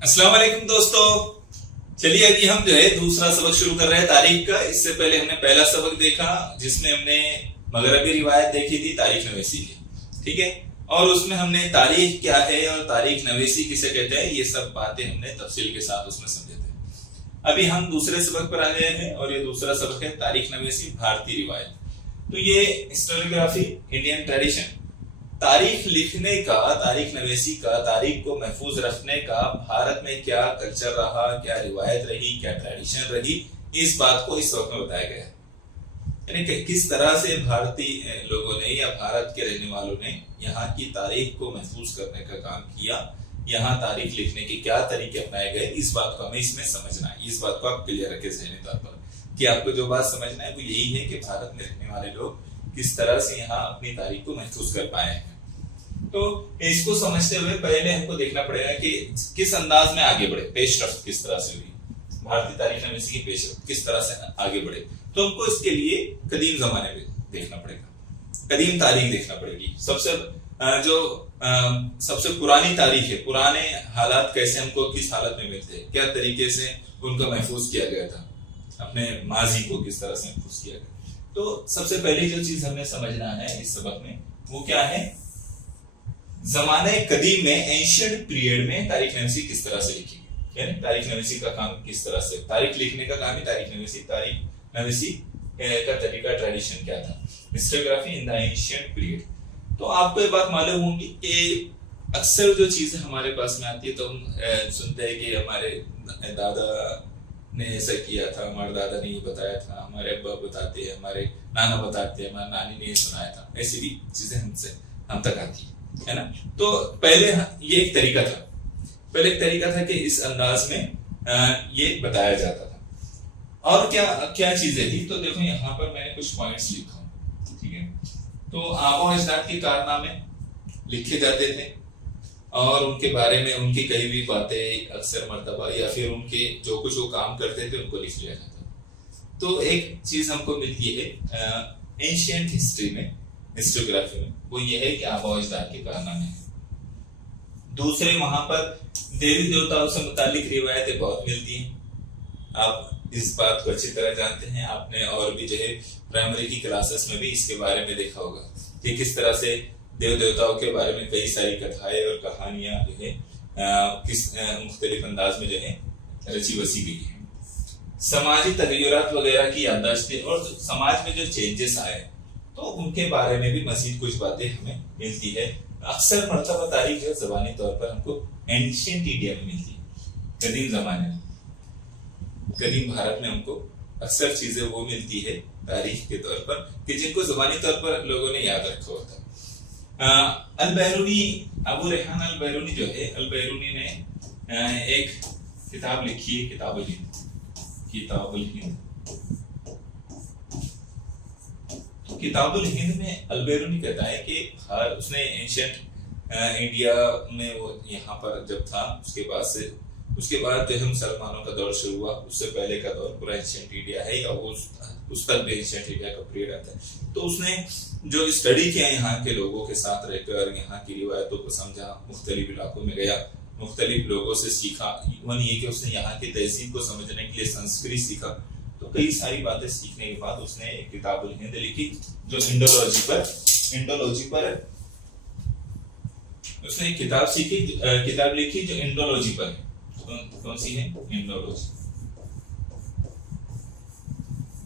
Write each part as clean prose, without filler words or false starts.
अस्सलाम वालेकुम दोस्तों। चलिए अभी हम जो है दूसरा सबक शुरू कर रहे हैं तारीख का। इससे पहले हमने पहला सबक देखा जिसमें हमने मगरबी रिवायत देखी थी तारीख नवेसी की, ठीक है। और उसमें हमने तारीख क्या है और तारीख नवेसी किसे कहते हैं ये सब बातें हमने तफसील के साथ उसमें समझे थे। अभी हम दूसरे सबक पर आ गए हैं और ये दूसरा सबक है तारीख नवेसी भारतीय रिवायत। तो ये हिस्टोरियोग्राफी इंडियन ट्रेडिशन, तारीख लिखने का, तारीख नवेसी का, तारीख को महफूज रखने का भारत में क्या कल्चर रहा, क्या रिवायत रही, क्या ट्रेडिशन रही, इस बात को इस वक्त में बताया गया है। यानी कि किस तरह से भारतीय लोगों ने या भारत के रहने वालों ने यहाँ की तारीख को महफूज करने का काम किया, यहाँ तारीख लिखने के क्या तरीके अपनाए गए, इस बात को हमें इसमें समझना है। इस बात को आप क्लियर रखें ज़हनी तौर पर कि आपको जो बात समझना है वो यही है कि भारत में रहने वाले लोग किस तरह से यहाँ अपनी तारीख को महफूज कर पाए हैं। तो इसको समझते हुए पहले हमको देखना पड़ेगा कि किस अंदाज में आगे बढ़े, पेशरफ्त किस तरह से हुई, भारतीय तारीख नवीसी की पेशरफ्त किस तरह से आगे बढ़े। तो हमको इसके लिए कदीम जमाने में देखना पड़ेगा, कदीम तारीख देखना पड़ेगी। सबसे पुरानी तारीख है, पुराने हालात कैसे हमको किस हालत में मिलते हैं, क्या तरीके से उनका महफूज किया गया था, अपने माजी को किस तरह से महफूज किया गया। तो सबसे पहली जो चीज हमें समझना है इस सबक में वो क्या है, जमाने कदीम में, एंशिएंट पीरियड में तारीख नवीसी किस तरह से लिखी गई, यानी तारीख नवीसी का काम किस तरह से, तारीख लिखने का काम ही तारीख नवीसी का तरीका, ट्रेडिशन क्या था, historiography in the ancient period. तो आपको ये बात मालूम होगी कि अक्सर जो चीजें हमारे पास में आती है तो हम सुनते हैं कि हमारे दादा ने ऐसा किया था, हमारे दादा ने ये बताया था, हमारे अब्बा बताते हैं, हमारे नाना बताते हैं, हमारी नानी ने ये सुनाया था, ऐसी भी चीजें हम तक आती है ना। तो पहले ये एक तरीका था, पहले एक तरीका था कि इस अंदाज में ये बताया जाता था। और क्या क्या चीजें थी, तो देखो यहाँ पर मैंने कुछ पॉइंट्स लिखा हूं, ठीक है। तो आबो अजदाद के कारनामे लिखे जाते थे और उनके बारे में उनकी कही हुई बातें अक्सर मर्तबा या फिर उनके जो कुछ वो काम करते थे उनको लिख लिया जाता। तो एक चीज हमको मिलती है एंशिएंट हिस्ट्री में, हिस्टोग्राफी में, वो ये है कि आबा अजदाद के कारनामे हैं। दूसरे वहां पर देवी देवताओं से मुतालिक रिवायतें बहुत मिलती हैं। आप इस बात को अच्छी तरह जानते हैं, आपने और भी जो है प्राइमरी की क्लासेस में भी इसके बारे में देखा होगा कि किस तरह से देव देवताओं के बारे में कई सारी कथाएं और कहानियां जो है किस मुख्तलिफ अंदाज में जो है रची बसी गई है। समाजी तगय्युरात वगैरह की याददाश्त और समाज में जो चेंजेस आए तो उनके बारे में भी मजीद कुछ बातें हमें मिलती है। अक्सर मर्तबा तारीख जो ज़बानी तौर पर हमको एंशिएंट इंडिया में मिलती है, कदीम जमाने में, कदीम भारत में हमको अक्सर चीजें वो मिलती है तारीख के तौर पर कि जिनको ज़बानी तौर पर लोगों ने याद रखा होता है। अल-बैरूनी, अबू रेहान अल-बैरूनी जो है, अल-बैरूनी ने एक किताब लिखी है, किताबुल हिंद। किताबुल हिंद में अल-बैरूनी कहता है कि उसने एंशिएंट इंडिया में वो यहाँ पर जब था उसके बाद जो है मुसलमानों का दौर शुरू हुआ, उससे पहले का दौर पूरा एंशिएंट इंडिया है और उस तक भी एंशिएंट इंडिया का पीरियड आता है। तो उसने जो स्टडी किया यहाँ के लोगों के साथ रहकर, यहाँ की रिवायतों को समझा, मुख्तलिफ इलाकों में गया, मुख्तलिफ लोगों से सीखा, इवन ये कि उसने यहाँ की तहजीब को समझने के लिए संस्कृत सीखा। तो कई सारी बातें सीखने के बाद उसने एक किताबुल हिंद लिखी जो इंडोलॉजी पर उसने एक किताब लिखी जो इंडोलॉजी पर है। कौन सी है?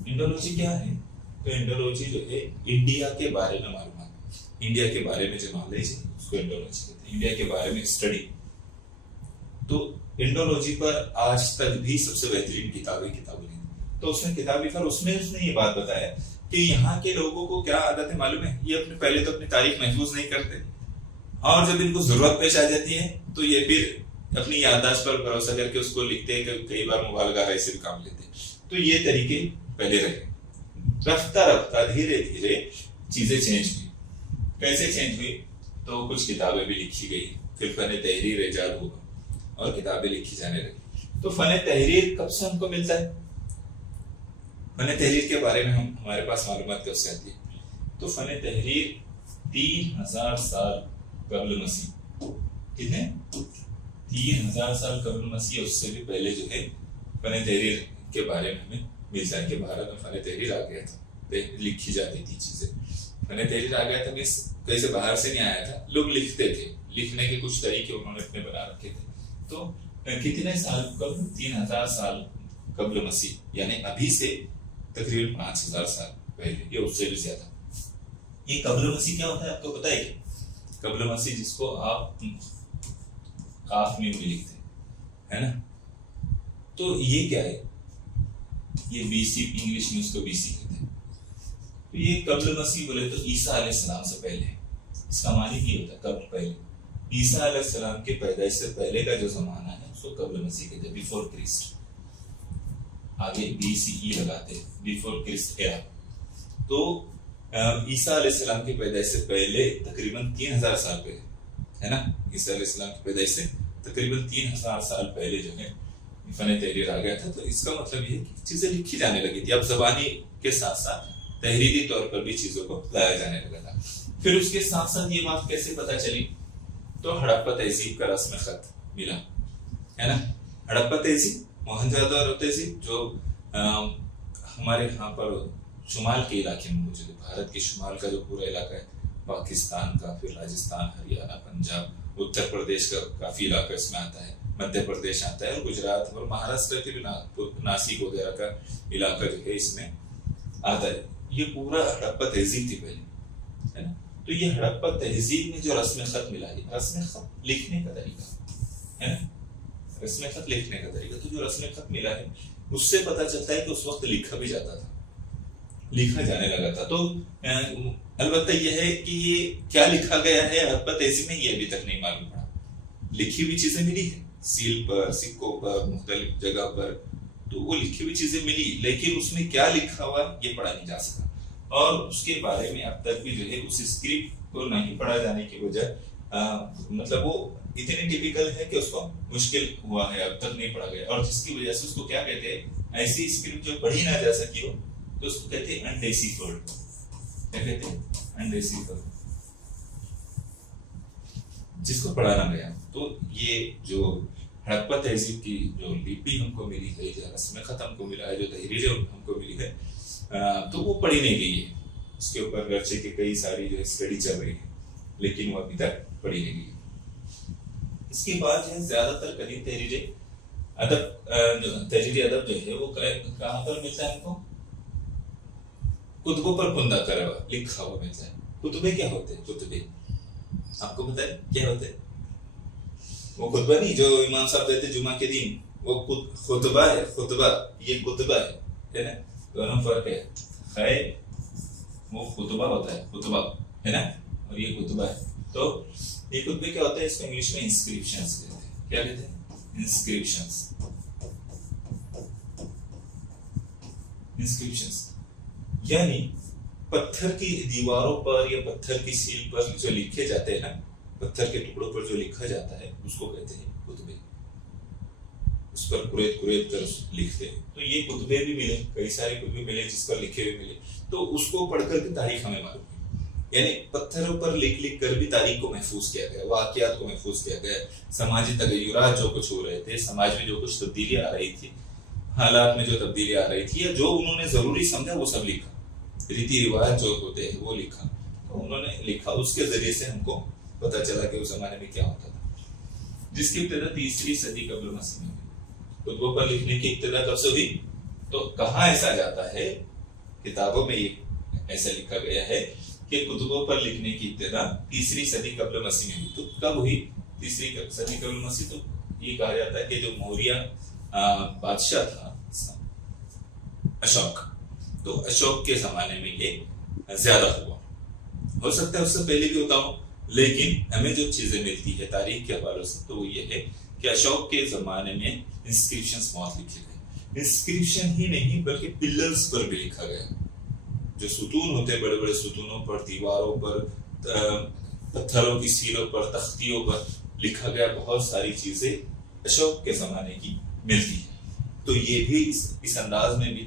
इंडोलॉजी क्या है? तो इंडोलॉजी जो है इंडिया के बारे में मालूमात, इंडिया के बारे में जो नॉलेज है उसको इंडोलॉजी कहते हैं, इंडिया के बारे में स्टडी। तो इंडोलॉजी पर आज तक भी सबसे बेहतरीन किताब है किताबुल हिंद। तो उसने किताब लिखा और उसने ये बात बताया कि यहाँ के लोगों को क्या आदत है मालूम है, ये पहले तो अपनी तारीख महफूज नहीं करते और जब इनको जरूरत पेश आ जाती है तो ये फिर अपनी याददाश्त पर भरोसा करके उसको लिखते हैं, कई बार मुबालगा ऐसे भी काम लेते हैं। तो ये तरीके पहले रहे। रफ्ता धीरे धीरे चीजें चेंज हुई। कैसे चेंज हुई? तो कुछ किताबें भी लिखी गई, फिर फन तहरीर इजाद हुआ और किताबें लिखी जाने लगी। तो फन तहरीर कब से हमको मिलता है? फन तहरीर के बारे में हमारे पास मालूमात कब से आती है? तो फन तहरीर 3000 साल कबल मसीह, कितने 3000 साल कब्ल मसीह, उससे भी पहले जो है फन तहरीर के बारे में हमें मिलता है कि भारत में फन तहरीर आ गया था, लिखी जाती थी चीजें। फन तहरीर आ गया था मीन्स कहीं से बाहर से नहीं आया था, लोग लिखते थे, लिखने के कुछ तरीके उन्होंने अपने बना रखे थे। तो कितने साल कब्ल? 3000 साल कब्ल मसीह, यानी अभी से तकरीबन 5000 साल पहले, ये उससे भी ज्यादा। ये कब्ल मसीह क्या होता है आपको पता है क्या? कब्ल मसीह जिसको आप काफ में भी लिखते हैं, है ना? तो ये क्या है? ये बीसी, इंग्लिश में उसको बीसी कहते हैं। तो ये कब्ल मसीह बोले तो ईसा अलैहिस्सलाम से पहले, इसका मानी ये होता है कब्ल पहले। ईसा अलैहिस्सलाम के पैदाइश से पहले का जो जमाना है उसको कब्ल मसीह कहते हैं, बिफोर क्रिस्ट। आगे बीसीई लगाते हैं, बिफोर क्रिस्ट एरा। तो ईसा अलैहिस्सलाम की पैदाइश से पहले तकरीबन 3000 साल पहले, है ना? ईसा अलैहिस्सलाम की पैदाइश से तकरीबन 3000 साल पहले जो है फन तहरीर आ गया था। तो इसका मतलब ये है कि चीजें लिखी जाने लगी थी। अब जबानी के साथ साथ तहरीरी तौर पर भी चीजों को लाया जाने लगा था। फिर उसके साथ साथ ये बात कैसे पता चली? तो हड़प्पा तहजीब का रस्म खत मिला, है ना? हड़प्पा तहजीब, मोहनजोदड़ो तहजीब, जो हमारे यहाँ पर शुमाल के इलाके में मौजूद है। भारत के शुमाल का जो पूरा इलाका है, पाकिस्तान का, फिर राजस्थान, हरियाणा, पंजाब, उत्तर प्रदेश का काफी इलाका इसमें आता है, मध्य प्रदेश आता है, और गुजरात और महाराष्ट्र के भी नासिक वगैरह का इलाका जो है इसमें आता है। ये पूरा हड़प्पा तहजीब थी पहले, है ना? तो ये हड़प्पा तहजीब में जो रस्म खत मिला है, रस्म खत लिखने का तरीका, है ना? रस्म खत लिखने का तरीका, तो जो रस्म खत मिला है उससे पता चलता है कि उस वक्त लिखा भी जाता था, लिखा जाने लगा था। तो अलबत्ता यह है कि ये क्या लिखा गया है हड़प्पा तहजीब में, ये अभी तक नहीं मालूम पड़ा। लिखी हुई चीजें मिली है, सील पर, सिक्कों पर, मुख्तलिफ जगह पर, तो वो लिखी हुई चीजें मिली, लेकिन उसमें क्या लिखा हुआ ये पढ़ा नहीं जा सका। और उसके बारे में अब तक भी जो है उस स्क्रिप्ट को नहीं पढ़ा जाने की वजह मतलब वो इतनी टिपिकल है कि उसको मुश्किल हुआ है, अब तक नहीं पढ़ा गया। और जिसकी वजह से उसको क्या कहते हैं, ऐसी स्क्रिप्ट जो पढ़ी ना जा सकी हो तो उसको कहते हैं अनडेसिफर्ड। क्या कहते हैं? अनडेसिफर्ड, जिसको पढ़ा ना गया। तो ये जो हड़प्पा तहजीब की जो लिपि हमको मिली है, जो रस्म खत हमको मिला है, जो तहरीरें हमको मिली है, तो वो पढ़ी नहीं गई है। उसके ऊपर गर्चे के कई सारी जो स्टडी चल रही है, लेकिन वो अभी तक पढ़ी नहीं गई। इसके बाद जो है ज्यादातर कदीम तहरीरें अदब, तहरीरी अदब जो है वो कहाँ पर मिलता है हमको? कुतुबों पर कुंदा करा हुआ, लिखा हुआ मिलता है। कुतुबे क्या होते हैं? कुतुबे आपको पता है क्या होते हैं? वो खुतबा नहीं जो इमाम साहब देते जुमा के दिन, वो खुतबा है। खुतबा, ये कुतबा है ना? दोनों फर्क है। वो खुतबा होता है, खुतबा, है ना? और ये कुतबा है। तो ये कुतबे क्या होता है? इसको इंग्लिश में इंस्क्रिप्शंस कहते हैं। क्या कहते हैं? इंस्क्रिप्शंस। इंस्क्रिप्शंस यानी पत्थर की दीवारों पर या पत्थर की सील पर जो लिखे जाते हैं ना, पत्थर के टुकड़ों पर जो लिखा जाता है उसको कहते हैं कुतबे। उस पर कुरेद कुरेद कर लिखते हैं। तो ये कुतबे भी मिले, कई सारे कुतबे मिले जिस पर लिखे हुए मिले, तो उसको पढ़कर के तारीख हमें मालूम है। यानी पत्थरों पर लिख लिख कर भी तारीख को महफूज किया गया, वाकयात को महफूज किया गया, समाजी तगय्युरात जो कुछ हो रहे थे, समाज में जो कुछ तब्दीली आ रही थी, हालात में जो तब्दीली आ रही थी, या जो उन्होंने जरूरी समझा वो सब लिखा। रीति रिवाज जो होते हैं वो लिखा, तो उन्होंने लिखा, उसके जरिए से हमको पता चला कि उस जमाने में क्या होता था। जिसकी इब्तिदा 3री सदी कब्ल मसीह में हुई। कुतुबों पर लिखने की इब्तिदा कब से हुई? तो कहाँ ऐसा जाता है, किताबों में ये ऐसा लिखा गया है कि कुतुबों पर लिखने की इब्तिदा 3री सदी कब्ल मसीह में हुई। तो कब हुई 3री सदी कब्ल मसीह? तो ये कहा जाता है कि जो मौर्य बादशाह था अशोक, तो अशोक के जमाने में ये ज्यादा हुआ। हो सकता है उससे पहले भी होता हो, लेकिन हमें जो चीजें मिलती है तारीख के हवाले से तो वो ये है कि अशोक के जमाने में इंस्क्रिप्शंस बहुत लिखे गए। इंस्क्रिप्शन ही नहीं बल्कि पिलर्स पर भी लिखा गया। जो सुतून होते हैं, बड़े बड़े सुतूनों पर, दीवारों पर, पत्थरों की सीलों पर, तख्तियों पर लिखा गया बहुत सारी चीजें अशोक के जमाने की मिलती है। तो ये भी इस अंदाज में भी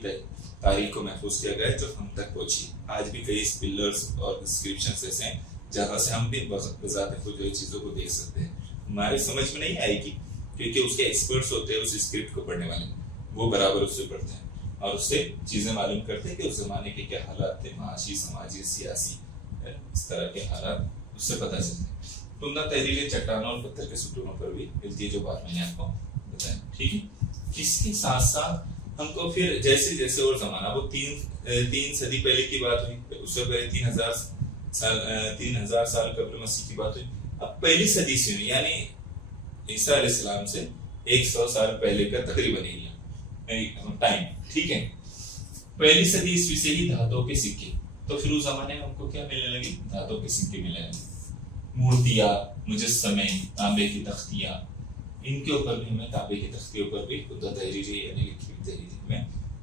तारीख को महफूज किया गया जो हम तक पहुंची। आज भी कई पिलर्स और इंस्क्रिप्शंस ऐसे हैं जहां से हम भी बजाते खुद जो चीजों को देख सकते हैं। हमारे समझ में नहीं आएगी क्योंकि उसके एक्सपर्ट्स होते हैं उस स्क्रिप्ट को पढ़ने वाले, वो बराबर उससे पढ़ते हैं और उससे चीजें मालूम करते हैं कि उस जमाने के क्या हालात थे, माशी, समाजी, सियासी, इस तरह के हालात उससे पता चलते हैं। तो उम्दा तहरीरें चट्टानों और पत्थर के सुटूरों पर भी मिलती है, जो बात मैंने आपको बताया। ठीक है, इसके साथ साथ हमको फिर जैसे जैसे और जमाना, वो तीन सदी पहले की बात हुई, उससे पहले 3000 साल कब्र मसीह की बात हुई। अब पहली सदी से हुई, यानी ईसा अलैहिस्सलाम से 100 साल पहले का तकरीबन एरिया टाइम। ठीक है, पहली सदी ईस्वी से ही धातुओं के सिक्के, तो फिर उस जमाने में हमको क्या मिलने लगी? धातुओं के सिक्के मिलने लगे, मूर्तियां, मुजस्समे, तांबे की तख्तियां, इनके ऊपर भी हमें, तांबे की तख्तियों पर भी तहरीरें यानी लिखी हुई तहरीरें में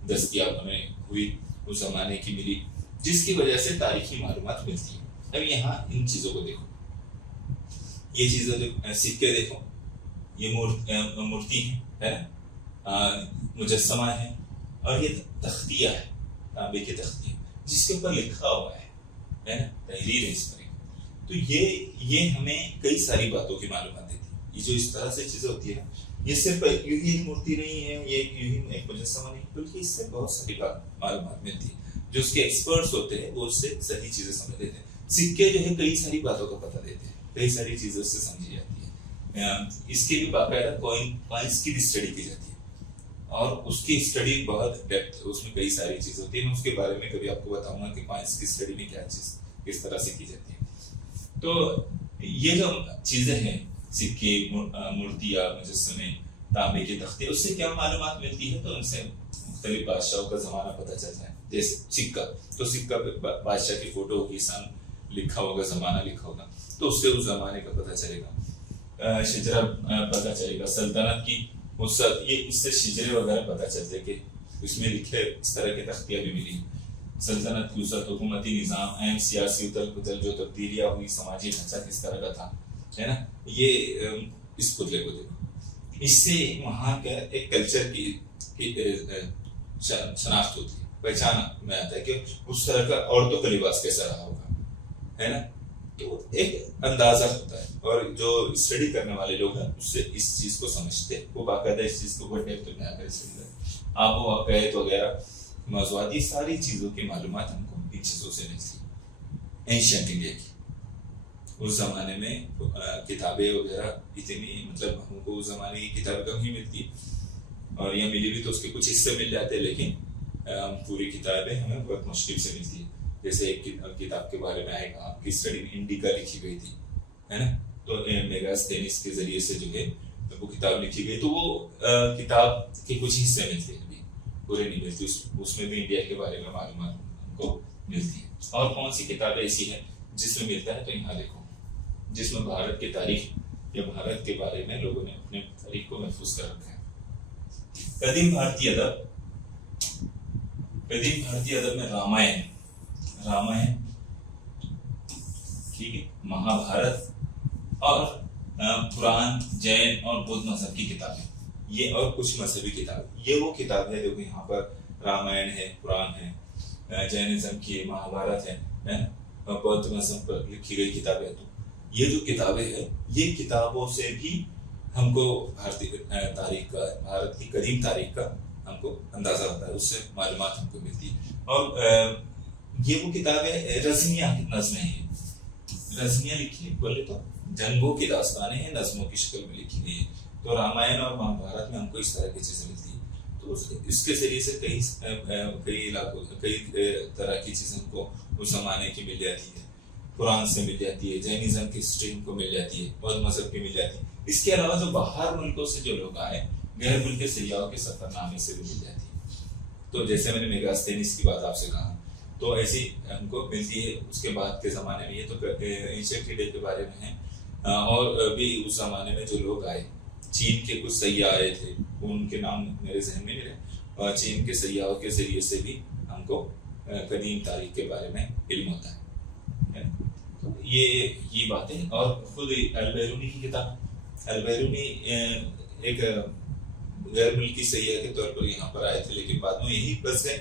दस्तयाब हमें हुई, उस जमाने की मिली, जिसकी वजह से तारीखी मालूमात मिलती है। अब यहाँ इन चीजों को देखो, ये चीजें सिक्के देखो, ये मूर्ति है ना, मुजस्समा है, और ये तख्तियां है, तांबे की तख्तियां, जिसके ऊपर लिखा हुआ है ना, तहरीर है इस पर। तो ये हमें कई सारी बातों की मालूमात देती है। ये जो इस तरह से चीजें होती है, ये सिर्फ यूं ही एक मूर्ति नहीं है, ये यूं ही एक मुजस्समा नहीं, बल्कि इससे बहुत सारी मालूमात मिलती है। जो उसके एक्सपर्ट्स होते हैं वो उससे सही चीजें समझ देते हैं। सिक्के जो है कई सारी बातों का पता देते हैं, कई सारी चीजें उससे समझी जाती है। इसकी भी बाकायदा कॉइन्स की भी स्टडी की जाती है, और उसकी स्टडी बहुत डेप्थ, उसमें कई सारी चीजें होती है। मैं उसके बारे में कभी आपको बताऊंगा कि कॉइन्स की स्टडी में क्या चीज किस तरह से की जाती है। तो ये जो चीजें हैं, सिक्के, मूर्तियां, मुजस्समे, तांबे के तख्ते, उससे क्या मालूमात मिलती है? तो उनसे मुख्तलिफ बादशाहों का जमाना पता चलता है। जैसे सिक्का, तो सिक्का पे बादशाह की फोटो होगी, सन लिखा होगा, जमाना लिखा होगा, तो उससे उस जमाने का पता चलेगा। शिजरा पता चलेगा, सल्तनत की ये इससे शिजरे वगैरह पता चलते कि इसमें लिखे, इस तरह की तख्तियां भी मिली। सल्तनत की वसअत, हुकूमती निज़ाम, अहम सियासी उथल पुथल, जो तब्दीलियां हुई, समाजी ढांचा किस तरह का था, है ना, ये इस पुतले को देखो, इससे वहां का एक कल्चर की शनाख्त होती है, पहचान में आता है कि उस तरह का औरतों का लिबास कैसा रहा होगा, है ना, तो एक अंदाजा होता है। और जो स्टडी करने वाले लोग हैं उससे इस चीज को समझते हैं, वो बाकायदा इस चीज को बहुत डेप्थ में आकर समझते। आप वो वाक़यात वगैरह, मौज़ूआत, ये सारी चीजों की मालूमात हमको इन चीजों से मिलती है। एंशिएंट इंडिया की उस जमाने में किताबें वगैरह इतनी, मतलब हमको उस जमाने की किताबें कम ही मिलती, और यह मिली भी तो उसके कुछ हिस्से मिल जाते हैं, लेकिन पूरी किताबें हमें बहुत मुश्किल से मिलती है। जैसे एक किताब के बारे में आएगा, आपकी स्टडी इंडिका लिखी गई थी, है ना, तो मेगास्थेनिस के जरिए से जो है वो किताब लिखी गई, तो वो किताब के कुछ हिस्से मिलते हैं, पूरे नहीं मिलती, उसमें भी इंडिया के बारे में मालूमात हमको मिलती है। और कौन सी किताबें ऐसी है जिसमें मिलता है? तो यहाँ देखो, जिसमें भारत की तारीख या भारत के बारे में लोगों ने अपने तारीख को महफूज कर रखा है। कदीम भारतीय अदब में रामायण, ठीक है, महाभारत और पुराण, जैन और बौद्ध मजहब की किताबें, ये और कुछ मजहबी किताब, ये वो किताब है। देखो यहाँ पर रामायण है, पुराण है, जैनिज्म की महाभारत है, बौद्ध मजहब पर लिखी गई किताबें। तो ये जो किताबें हैं, ये किताबों से भी हमको भारतीय तारीख का, भारत की कदीम तारीख का हमको अंदाजा होता है, उससे मालूमात हमको मिलती है। और ये वो किताबें रज़मिया नज़्में हैं, रज़मिया लिखी बोले तो जंगों की दास्तानें हैं, नज़्मों की शक्ल में लिखी गई है। तो रामायण और महाभारत में हमको इस तरह की चीजें मिलती है। तो इसके जरिए से कई इलाकों, कई तरह की चीजें हमको उस जमाने की मिल जाती है, कुरान से मिल जाती है, जैनिज्म की हिस्ट्री हमको मिल जाती है, बौद्ध मजहब की मिल जाती है। इसके अलावा जो बाहर मुल्कों से जो लोग आए, गैर मुल्की सयाहों के सफरनामे से भी मिल जाती है। तो जैसे मैंने मेगास्थेनिस की बात आपसे कहा, तो ऐसी हमको मिलती है। उसके बाद के जमाने में, ये तो एंशिएंट इंडिया के बारे में है, और भी उस जमाने में जो लोग आए, चीन के कुछ सयाह आए थे, उनके नाम मेरे जहन में नहीं रहे, और चीन के सयाहों के जरिए से भी हमको कदीम तारीख के बारे में इल्म होता है। तो ये बातें, और खुद अल-बैरूनी की किताब, अल-बैरूनी एक गैर मुल्की सयाह के तौर पर यहाँ पर आए थे, लेकिन बाद में यही बस गए,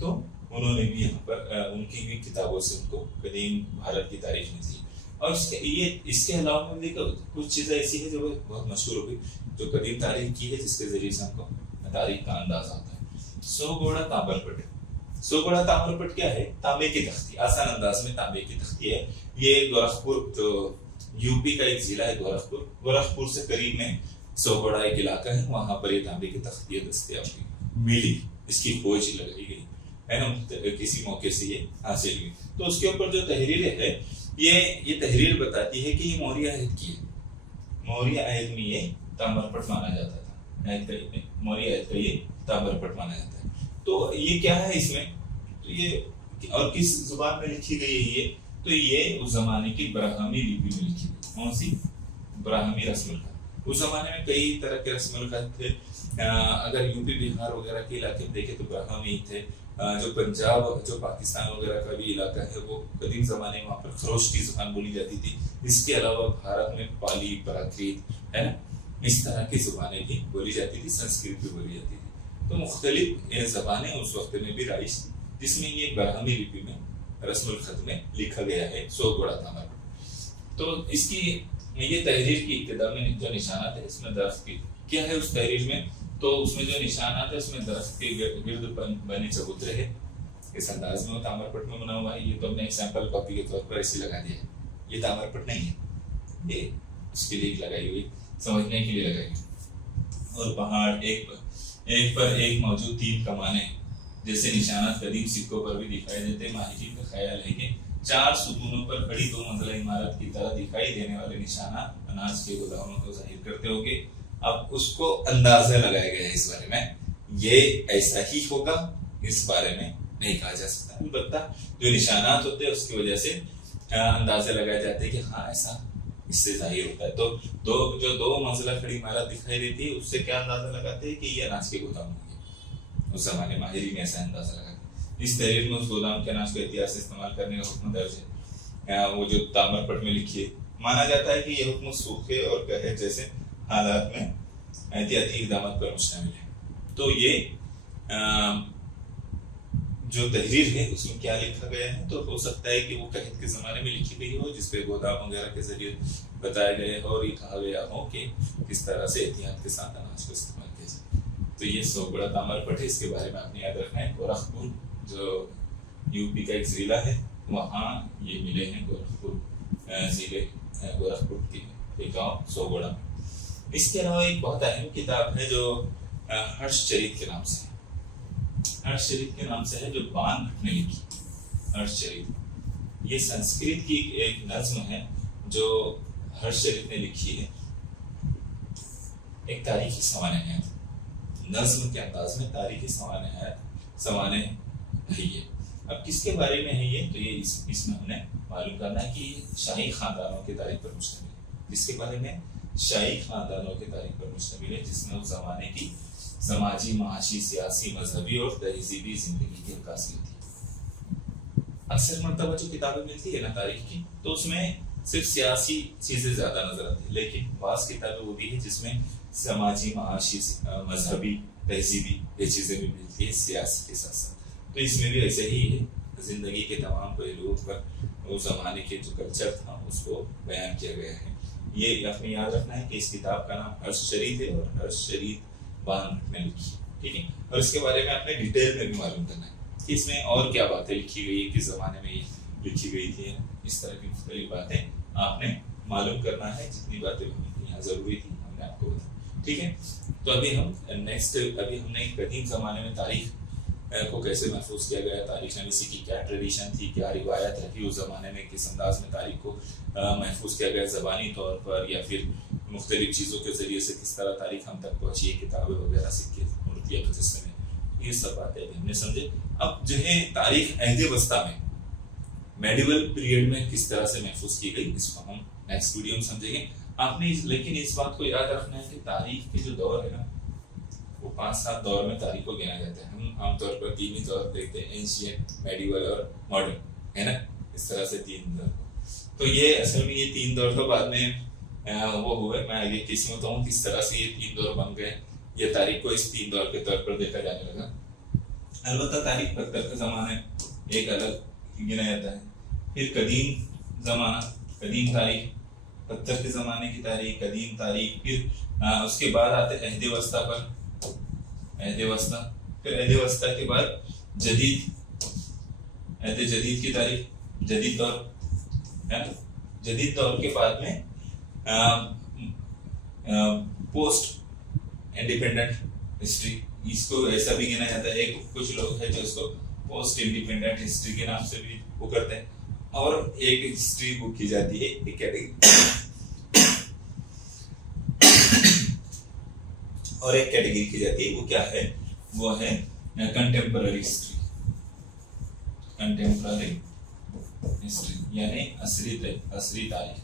तो उन्होंने भी यहाँ पर उनकी भी किताबों से उनको कदीम भारत की तारीख मिलती है। और इसके अलावा भी कुछ चीजें ऐसी है जो बहुत मशहूर हो गई, जो कदीम तारीख की है, जिसके जरिए से हमको तारीख का अंदाजा आता है। सोगोड़ा ताम्रपट। सोगोड़ा ताम्रपट क्या है? तांबे की तख्ती, आसान अंदाज में तांबे की तख्ती है। ये गोरखपुर, जो यूपी का एक जिला है गोरखपुर से करीब में सोगोड़ा एक इलाका है, वहां पर ये तांबे की तख्ती दस्तयाब मिली, इसकी खोज लगाई गई है ना, किसी मौके से ये हासिल हुई। तो उसके ऊपर जो तहरीर है, ये तहरीर बताती है कि ये मौर्य अहद की है। मौर्य अहद में ये ताम्रपट माना जाता था, मौर्य अहद का ये ताम्रपट माना जाता है। तो ये क्या है इसमें, तो ये और किस जुबान में लिखी गई है ये, तो ये उस जमाने की ब्राह्मी लिपि में लिखी गई। कौन सी? ब्राह्मी रस्मुल खत। उस जमाने में कई तरह के रस्मुल खत थे। अगर यूपी बिहार वगैरह के इलाके में देखे तो ब्राह्मी थे। जो पंजाब, जो पाकिस्तान वगैरह का भी इलाका है, वो कदीम जमाने में वहां पर खरोष्टी जुबान बोली जाती थी। इसके अलावा भारत में पाली, प्राकृत, है ना, इस तरह की जुबानें भी बोली जाती थी, संस्कृत भी बोली जाती थी। तो मुख्तलिफ जबानें उस वक्त में भी राइज, जिसमें ये ब्राह्मी लिपि में रस्मुल खत में लिखा गया है सोगोड़ा ताम्रपट। तो इसकी ये तहरीर की इब्तिदा में जो निशानात है, इसमें दरख्त की क्या है उस तहरीर में, तो उसमें जो निशानात है उसमें दरख्त के गिर्द बने चबूतरे है। इस अंदाज में वो ताम्रपट में बना हुआ है। ये तो हमने एक सैंपल कॉपी के तौर पर ऐसे लगा दिया है, ये ताम्रपट नहीं है, ये उसके लिए लगाई हुई, समझने के लिए लगाई हुई। और पहाड़, एक पर एक मौजूद 3 कमाने जैसे निशानात कदीम सिक्कों पर भी दिखाई देते। माहिरीन का ख्याल है कि 4 सुतूनों पर खड़ी 2 मंजिला इमारत की तरह दिखाई देने वाले निशानात अनाज के गोदामों को जाहिर करते होंगे। अब उसको अंदाजा लगाया गया है इस बारे में, ये ऐसा ही होगा इस बारे में नहीं कहा जा सकता। अलबत्ता जो निशानात होते हैं उसकी वजह से अंदाजे लगाए जाते हैं कि हाँ ऐसा इससे जाहिर होता है। तो जो 2 मंजिला खड़ी इमारत दिखाई देती है, उससे क्या अंदाजा लगाते हैं कि ये अनाज के गोदाम होंगे। उस जमाने माहिरीन ऐसा अंदाजा लगाते। इस तहरीर में उस गोदाम के अनाज का इतिहास इस्तेमाल करने का हुक्म दर्ज है, वो जो ताम्रपट में लिखी है। माना जाता है कि यह हुक्म सूखे और कहे जैसे हालात में एहतियाती इक़दाम पर मुश्तमिल है। तो ये जो तहरीर है उसमें क्या लिखा गया है, तो हो सकता है कि वो कहत के जमाने में लिखी गई हो, जिसपे गोदाम वगैरह के जरिए बताया गया हो और ये कहा गया हो कि किस तरह से एहतियात के साथ अनाज को इस्तेमाल किया जाए। तो ये सोगोड़ा ताम्रपट है, इसके बारे में आपने याद रखना है। गोरखपुर जो यूपी का एक जिला है, वहाँ ये मिले हैं, गोरखपुर जिले, गोरखपुर के गाँव सोगोड़ा में। इसके अलावा एक बहुत अहम किताब है जो हर्षचरित के नाम से है, हर्षचरित के नाम से है, जो बाण भट्ट ने लिखी। हर्षचरित ये संस्कृत की एक नज्म है जो हर्षचरित ने लिखी है। एक तारीखी सवाने है, नज्म के अंदाज में तारीखी सवाने है ये। अब किसके बारे में है ये, तो ये इसमें हमने मालूम करना है कि शाही खानदानों की तारीख पर मुश्तमिल है। जिसके बारे में शाही खानदानों की तारीख पर मुश्तमिल है, जिसमें उस जमाने की समाजी, माशी, सियासी, मजहबी और तहजीबी जिंदगी की अक्कासी होती है। अक्सर मर्तबा जो किताबें मिलती है ना तारीख की, तो उसमें सिर्फ सियासी चीजें ज्यादा नजर आती है, लेकिन बास किताबें वो भी है जिसमें समाजी, माशी, मजहबी, तहजीबी ये चीजें भी मिलती है सियासी के साथ साथ। तो इसमें भी ऐसे ही है, जिंदगी के तमाम पहलुओं पर उस जमाने के जो कल्चर था उसको बयान किया गया है। ये अपने याद रखना है कि इस किताब का नाम हर्षचरित है और हर्षचरित बाण भट्ट ने लिखी, ठीक है। और इसके बारे में आपने डिटेल में भी मालूम करना है कि इसमें और क्या बातें लिखी गई है, किस जमाने में ये लिखी गई थी, इस तरह की मुख्तलिफ बातें आपने मालूम करना है। जितनी बातें यहाँ जरूरी थी हमने आपको बताया, ठीक है। तो अभी हमने कदीम जमाने में तारीख को कैसे महफूज किया गया, तारीख नवीसी की क्या ट्रेडिशन थी, क्या रिवायत रही उस जमाने में, किस अंदाज में तारीख को महफूज किया गया ज़बानी तौर पर या फिर मुख्तलिफ चीज़ों के जरिए से किस तरह तारीख हम तक पहुंची है, किताबें वगैरह, सिक्के, मूर्तियाँ, मुजस्समे, ये सब बातें भी हमने समझे। अब जो है तारीख अहद वस्ता में मेडिवल पीरियड में किस तरह से महफूज की गई, इसको हम नेक्स्ट वीडियो में समझेंगे। आपने लेकिन इस बात को याद रखना है कि तारीख के जो दौर है ना, वो 5-7 दौर में तारीख को गिना जाता है। हम आमतौर पर 3 ही दौर देखते हैं, एंशिएंट, मेडिवल और मॉडर्न, है ना, इस तरह से 3 दौर। तो ये असल में ये 3 दौर तो बाद में वो हुए। मैं आगे किसी में बताऊँ किस तरह से ये 3 दौर बन गए, ये तारीख को इस 3 दौर के तौर पर देखा जाने लगा। अलबत्ता तारीख पत्थर का जमाना एक अलग गिना जाता है, फिर कदीम जमाना, कदीम तारीख, पत्थर के जमाने की तारीख, कदीम तारीख। फिर उसके बाद आते अहद वस्ता पर, अहद वस्ता। फिर अहद वस्ता के बाद जदीद, अहद जदीद की तारीख, जदीद दौर है ना। जदीद दौर के बाद में पोस्ट इंडिपेंडेंट हिस्ट्री, इसको ऐसा भी गिना जाता है। एक कुछ लोग हैं जो इसको पोस्ट इंडिपेंडेंट हिस्ट्री के नाम से भी वो करते हैं। और एक हिस्ट्री बुक की जाती है, एक कैटेगरी और एक कैटेगरी की जाती है, वो क्या है, वो है कंटेम्पररी हिस्ट्री। कंटेम्पररी हिस्ट्री यानी असरी तारीख,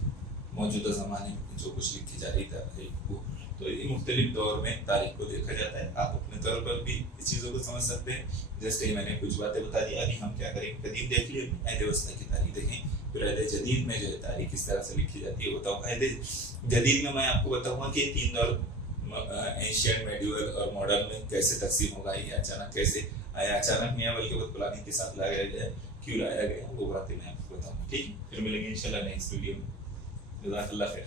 मौजूदा जमाने में जो कुछ लिखी जा रही है वो। तो ये मुख्तलिफ दौर में तारीख को देखा जाता है। आप अपने तौर पर भी इस चीजों को समझ सकते हैं। जैसे मैंने कुछ बातें बता दी, अभी हम क्या करेंगे, कदीम देख लिए, अहद वस्ता की तारीख देखें। फिर अहद जदीद में जो है तारीख किस तरह से लिखी जाती है बताऊँ। अहद जदीद में मैं आपको बताऊंगा कि 3 दौर, एंशिएंट, मेडिवल और मॉडर्न में कैसे तकसीम होगा। ये अचानक कैसे आया, अचानक नहीं बल्कि बहुत प्लानिंग के साथ लाया गया, क्यों लाया गया, वो बातें मैं आपको बताऊंगा। ठीक है, फिर मिलेंगे इंशाल्लाह नेक्स्ट वीडियो में। जज़ाकल्लाह खैर।